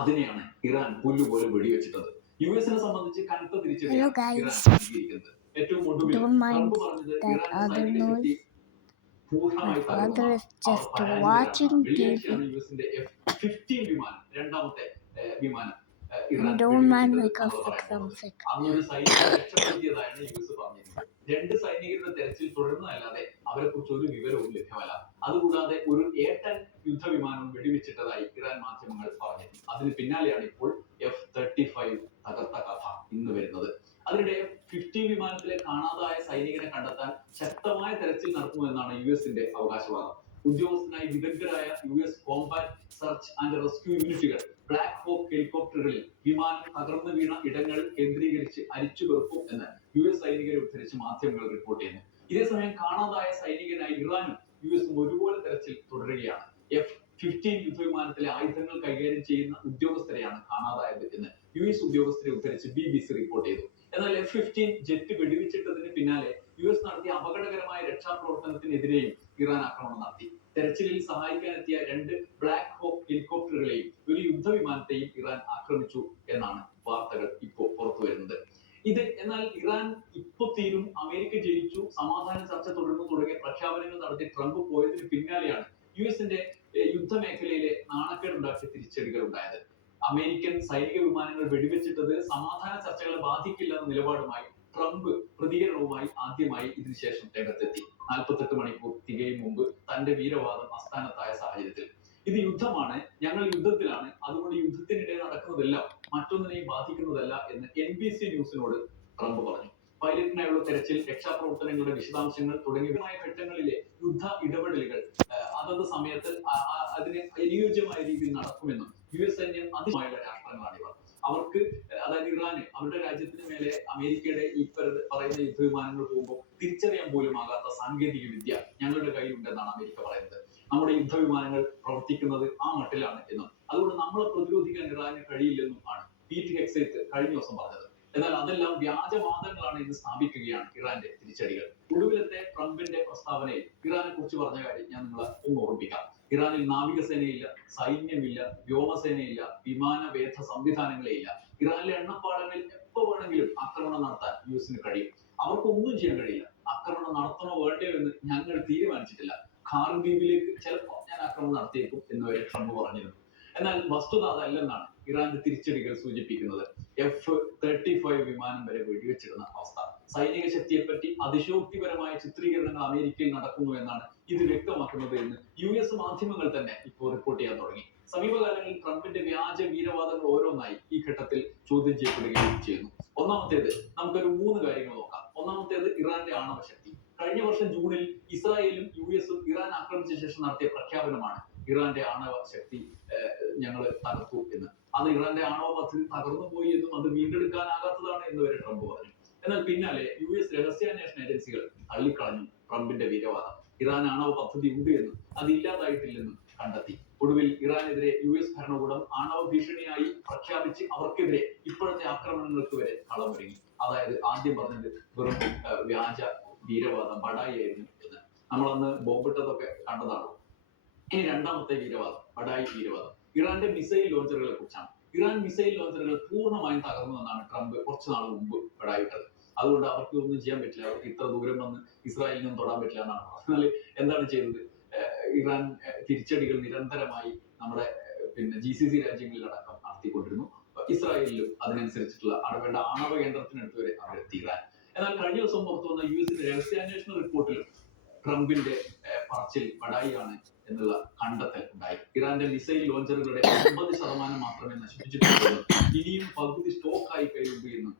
അതിനെയാണ് Iran പുല്ലുപോലെ വെടിവെച്ചിട്ടത്. U എസിനെ സംബന്ധിച്ച് കനത്ത തിരിച്ചടിയാണ് ഇറാൻ നൽകിയിരിക്കുന്നത്. ഏറ്റവും ഒടുവിൽ ട്രംപ് പറഞ്ഞത് ഇറാന്റെ സൈനിക ശക്തി പൂർണ്ണമായി തകർന്നു. വെള്ളിയാഴ്ചയാണ് യു എസിന്റെ F-15 വിമാനം, രണ്ടാമത്തെ വിമാനം ഇറാൻ അന്നൊരു സൈനികരെ രക്ഷപ്പെടുത്തിയതായാണ് യു എസ് പറഞ്ഞിരുന്നത്. രണ്ട് സൈനികരുടെ തെരച്ചിൽ തുടരുന്നതല്ലാതെ അവരെ കുറിച്ച് ഒരു വിവരവും ലഭ്യമല്ല. അതുകൂടാതെ ഒരു A-10 യുദ്ധവിമാനം വെടിവെച്ചിട്ടതായി ഇറാൻ മാധ്യമങ്ങൾ പറഞ്ഞിരുന്നു. അതിന് പിന്നാലെയാണ് ഇപ്പോൾ F-35 തകർത്ത കഥ ഇന്ന് വരുന്നത്. അതിനിടെ F-15 വിമാനത്തിലെ കാണാതായ സൈനികനെ കണ്ടെത്താൻ ശക്തമായ തെരച്ചിൽ നടത്തുമെന്നാണ് യു എസിന്റെ അവകാശവാദം. ഉദ്യോഗസ്ഥനായി വിദഗ്ധരായ U S combat search and rescue യൂണിറ്റുകൾ ബ്ലാക്ക് ഹോക്ക് ഹെലികോപ്റ്ററുകളിൽ വിമാനം തകർന്നു വീണ ഇടങ്ങൾ കേന്ദ്രീകരിച്ച് അരിച്ചുപെറുക്കും എന്ന് യു എസ് സൈനികരെ ഉദ്ധരിച്ച് മാധ്യമങ്ങൾ റിപ്പോർട്ട് ചെയ്യുന്നു. ഇതേസമയം കാണാതായ സൈനികനായി ഇറാനും യു എസും ഒരുപോലെ തെരച്ചിൽ തുടരുകയാണ്. F-15 യുദ്ധവിമാനത്തിലെ ആയുധങ്ങൾ കൈകാര്യം ചെയ്യുന്ന ഉദ്യോഗസ്ഥരെയാണ് കാണാതായത് എന്ന് യു എസ് ഉദ്യോഗസ്ഥരെ ഉദ്ധരിച്ച് BBC റിപ്പോർട്ട് ചെയ്തു. എന്നാൽ F-15 ജെറ്റ് വെടിവെച്ചിട്ടതിന് പിന്നാലെ യു എസ് നടത്തിയ അപകടകരമായ രക്ഷാപ്രവർത്തനത്തിനെതിരെയും ഇറാൻ ആക്രമണം നടത്തി. തെരച്ചിലിൽ സഹായിക്കാനെത്തിയ 2 ബ്ലാക്ക് ഹോക്ക് ഹെലികോപ്റ്ററുകളെയും ഒരു യുദ്ധവിമാനത്തെയും ഇറാൻ ആക്രമിച്ചു എന്നാണ് വാർത്തകൾ ഇപ്പോൾ പുറത്തുവരുന്നത്. എന്നാൽ ഇറാൻ ഇപ്പൊ തീരും, അമേരിക്ക ജയിച്ചു, സമാധാന ചർച്ച തുടർന്നു തുടങ്ങിയ പ്രഖ്യാപനങ്ങൾ നടത്തി ട്രംപ് പോയതിന് പിന്നാലെയാണ് യു എസിന്റെ യുദ്ധമേഖലയിലെ നാണക്കേടുണ്ടാക്കിയ തിരിച്ചടികൾ ഉണ്ടായത്. അമേരിക്കൻ സൈനിക വിമാനങ്ങൾ വെടിവെച്ചിട്ടത് സമാധാന ചർച്ചകളെ ബാധിക്കില്ല എന്ന നിലപാടുമായി ട്രംപ് പ്രതികരണവുമായി ആദ്യമായി ഇതിനുശേഷം രംഗത്തെത്തി. 48 മണിക്കൂർ തികയും മുമ്പ് തന്റെ വീരവാദം അസ്ഥാനത്തായ സാഹചര്യത്തിൽ ഇത് യുദ്ധമാണ്, ഞങ്ങൾ യുദ്ധത്തിലാണ്, അതുകൊണ്ട് യുദ്ധത്തിനിടെ നടക്കുന്നതെല്ലാം മറ്റൊന്നിനെയും ബാധിക്കുന്നതല്ല എന്ന് NBC ന്യൂസിനോട് ട്രംപ് പറഞ്ഞു. പൈലറ്റിനായുള്ള തെരച്ചിൽ, രക്ഷാപ്രവർത്തനങ്ങളുടെ വിശദാംശങ്ങൾ തുടങ്ങിയ ഘട്ടങ്ങളിലെ യുദ്ധ ഇടപെടലുകൾ അതത് സമയത്ത് അതിന് അനുയോജ്യമായ രീതിയിൽ നടക്കുമെന്നും യു എസ് സൈന്യം അതിമായുള്ള രാഷ്ട്രങ്ങളാണ് ഇവർ. അവർക്ക്, അതായത് ഇറാന്, അവരുടെ രാജ്യത്തിന് മേലെ അമേരിക്കയുടെ ഈ പറയുന്ന യുദ്ധവിമാനങ്ങൾ പോകുമ്പോൾ തിരിച്ചറിയാൻ പോലും ആകാത്ത സാങ്കേതിക വിദ്യ ഞങ്ങളുടെ കയ്യിലുണ്ടെന്നാണ് അമേരിക്ക പറയുന്നത്. നമ്മുടെ യുദ്ധവിമാനങ്ങൾ പ്രവർത്തിക്കുന്നത് ആ മട്ടിലാണ് എന്നും അതുകൊണ്ട് നമ്മളെ പ്രതിരോധിക്കാൻ ഇറാന് കഴിയില്ലെന്നും ആണ് പീറ്റ് ഹെഗ്സെത്ത് കഴിഞ്ഞ ദിവസം പറഞ്ഞത്. എന്നാൽ അതെല്ലാം വ്യാജവാദങ്ങളാണ് എന്ന് സ്ഥാപിക്കുകയാണ് ഇറാന്റെ തിരിച്ചടികൾ. ഒടുവിലത്തെ ട്രംപിന്റെ പ്രസ്താവനയിൽ ഇറാനെ കുറിച്ച് പറഞ്ഞ കാര്യം ഞാൻ നിങ്ങളെ ഒന്ന് ഓർമ്മിപ്പിക്കാം. ഇറാനിൽ നാവികസേനയില്ല, സൈന്യമില്ല, വ്യോമസേനയില്ല, വിമാനവേധ സംവിധാനങ്ങളെ ഇല്ല. ഇറാനിലെ എണ്ണപ്പാടങ്ങളിൽ എപ്പോ വേണമെങ്കിലും ആക്രമണം നടത്താൻ യു എസിന് കഴിയും. അവർക്കൊന്നും ചെയ്യാൻ കഴിയില്ല. ആക്രമണം നടത്തണോ വേണ്ടയോ എന്ന് ഞങ്ങൾ തീരുമാനിച്ചിട്ടില്ല. ഖാർദ്വീപിലേക്ക് ചിലപ്പോൾ ഞാൻ ആക്രമണം നടത്തിയേക്കും എന്ന് വരെ ട്രംപ് പറഞ്ഞിരുന്നു. എന്നാൽ വസ്തുത അതല്ലെന്നാണ് ഇറാന്റെ തിരിച്ചടികൾ സൂചിപ്പിക്കുന്നത്. F-35 വിമാനം വരെ വെടിവെച്ചിടുന്ന അവസ്ഥ. സൈനിക ശക്തിയെപ്പറ്റി അതിശോക്തിപരമായ ചിത്രീകരണങ്ങൾ അമേരിക്കയിൽ നടക്കുന്നു എന്നാണ് ഇത് വ്യക്തമാക്കുന്നത് എന്ന് യു എസ് മാധ്യമങ്ങൾ തന്നെ ഇപ്പോൾ റിപ്പോർട്ട് ചെയ്യാൻ തുടങ്ങി. സമീപകാലങ്ങളിൽ ട്രംപിന്റെ വ്യാജ വീരവാദങ്ങൾ ഓരോന്നായി ഈ ഘട്ടത്തിൽ ചോദ്യം ചെയ്യപ്പെടുകയും ചെയ്യുന്നു. ഒന്നാമത്തേത്, നമുക്കൊരു 3 കാര്യങ്ങൾ നോക്കാം. ഒന്നാമത്തേത് ഇറാന്റെ ആണവശക്തി. കഴിഞ്ഞ വർഷം ജൂണിൽ ഇസ്രായേലും യു എസും ഇറാൻ ആക്രമിച്ച ശേഷം നടത്തിയ പ്രഖ്യാപനമാണ് ഇറാന്റെ ആണവ ശക്തി ഞങ്ങൾ തകർത്തു എന്ന്. അത് ഇറാന്റെ ആണവ പദ്ധതി തകർന്നു പോയി എന്നും അത് വീണ്ടെടുക്കാനാകാത്തതാണ് എന്ന് വരെ ട്രംപ് പറഞ്ഞു. എന്നാൽ പിന്നാലെ യു എസ് രഹസ്യാന്വേഷണ ഏജൻസികൾ തള്ളിക്കളഞ്ഞു ട്രംപിന്റെ വീരവാദം. ഇറാൻ ആണവ പദ്ധതി ഉണ്ട് എന്നും അത് ഇല്ലാതായിട്ടില്ലെന്നും കണ്ടെത്തി. ഒടുവിൽ ഇറാനെതിരെ യു എസ് ഭരണകൂടം ആണവ ഭീഷണിയായി പ്രഖ്യാപിച്ച് അവർക്കെതിരെ ഇപ്പോഴത്തെ ആക്രമണങ്ങൾക്ക് വരെ കളമൊരുങ്ങി. അതായത് ആദ്യം പറഞ്ഞത് വെറും വ്യാജ വീരവാദം, ബഡായി ആയിരുന്നു എന്ന് നമ്മളന്ന് ബോംബിട്ടതൊക്കെ കണ്ടതാണ്. ഇനി രണ്ടാമത്തെ വീരവാദം, ബഡായി വീരവാദം, ഇറാന്റെ മിസൈൽ ലോഞ്ചറുകളെ കുറിച്ചാണ്. ഇറാൻ മിസൈൽ ലോഞ്ചറുകൾ പൂർണ്ണമായും തകർന്നു എന്നാണ് ട്രംപ് കുറച്ചു നാൾ മുമ്പ് ബഡായിട്ടത്. അതുകൊണ്ട് അവർക്ക് ഒന്നും ചെയ്യാൻ പറ്റില്ല, അവർക്ക് ഇത്ര ദൂരം വന്ന് ഇസ്രായേലിൽ നിന്നും തൊടാൻ പറ്റില്ല എന്നാണ് പറഞ്ഞാൽ എന്താണ് ചെയ്തത്? ഇറാൻ തിരിച്ചടികൾ നിരന്തരമായി നമ്മുടെ GCC രാജ്യങ്ങളിലടക്കം നടത്തിക്കൊണ്ടിരുന്നു. ഇസ്രായേലിലും അതിനനുസരിച്ചിട്ടുള്ള വേണ്ട ആണവ കേന്ദ്രത്തിനടുത്ത് വരെ അവരെത്തി ഇറാൻ. എന്നാൽ കഴിഞ്ഞ ദിവസം പുറത്തു വന്ന യു എസിന്റെ രഹസ്യാന്വേഷണ റിപ്പോർട്ടിലും ട്രംപിന്റെ പറച്ചിൽ ബഡായിയാണ് എന്നുള്ള കണ്ടെത്തൽ ഉണ്ടായി. ഇറാന്റെ മിസൈൽ ലോഞ്ചറുകളുടെ 50% മാത്രമേ നശിപ്പിച്ചിട്ടുള്ളൂ, ഇനിയും പകുതി സ്റ്റോക്കായി കയ്യിലുണ്ട് എന്നും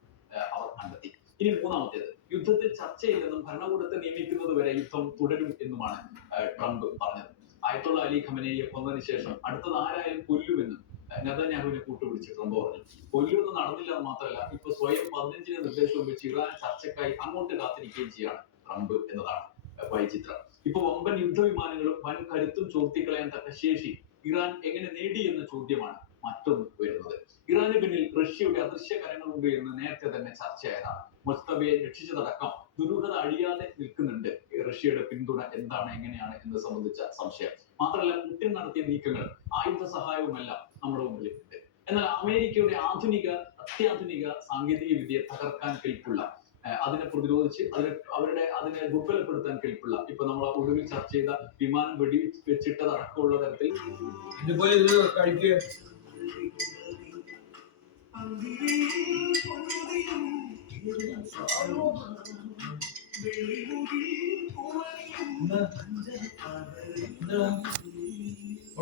അവർ കണ്ടെത്തി. ഇനി മൂന്നാമത്തേത്, യുദ്ധത്തിൽ ചർച്ചയില്ലെന്നും ഭരണകൂടത്തെ നിയമിക്കുന്നത് വരെ യുദ്ധം തുടരും എന്നുമാണ് ട്രംപ് പറഞ്ഞത്. ആയത്തുള്ള അലി ഖമനേയെ കൊന്നതിന് ശേഷം അടുത്തത് ആരായാലും കൊല്ലുമെന്നും നെതന്യാഹുവിനെ കൂട്ടുപിടിച്ച് ട്രംപ് പറഞ്ഞു. കൊല്ലുമെന്ന് നടന്നില്ല എന്ന് മാത്രമല്ല, ഇപ്പൊ സ്വയം 15 നിർദ്ദേശവും വെച്ച് ഇറാൻ ചർച്ചക്കായി അങ്ങോട്ട് കാത്തിരിക്കുകയും ചെയ്യാണ് ട്രംപ് എന്നതാണ് വൈചിത്രം. ഇപ്പൊ വമ്പൻ യുദ്ധവിമാനങ്ങളും വൻ കരുത്തും ചോർത്തിക്കളയാൻ തക്ക ശേഷി ഇറാൻ എങ്ങനെ നേടി എന്ന ചോദ്യമാണ് മറ്റൊന്ന് വരുന്നത്. ഇറാന് പിന്നിൽ റഷ്യയുടെ അദൃശ്യ കരങ്ങളുണ്ട് എന്ന് നേരത്തെ തന്നെ ചർച്ചയായതാണ്. മുസ്തബയെ രക്ഷിച്ചതടക്കം ദുരൂഹത അഴിയാതെ നിൽക്കുന്നുണ്ട്. റഷ്യയുടെ പിന്തുണ എന്താണ്, എങ്ങനെയാണ് എന്ന് സംബന്ധിച്ച സംശയം മാത്രമല്ല, പുടിൻ നടത്തിയ നീക്കങ്ങൾ, ആയുധ സഹായവുമെല്ലാം നമ്മുടെ മുമ്പിൽ ഉണ്ട്. എന്നാൽ അമേരിക്കയുടെ അത്യാധുനിക സാങ്കേതിക വിദ്യയെ തകർക്കാൻ കെൽപ്പുള്ള, അതിനെ പ്രതിരോധിച്ച് അതിനെ ദുർബലപ്പെടുത്താൻ കെൽപ്പുള്ള, ഇപ്പൊ നമ്മൾ ഒടുവിൽ ചർച്ച ചെയ്ത വിമാനം വെടിവെച്ചിട്ടതടക്കമുള്ള തരത്തിൽ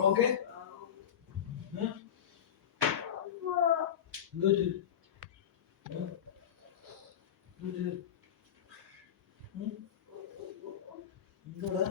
ഓക്കെ എന്താ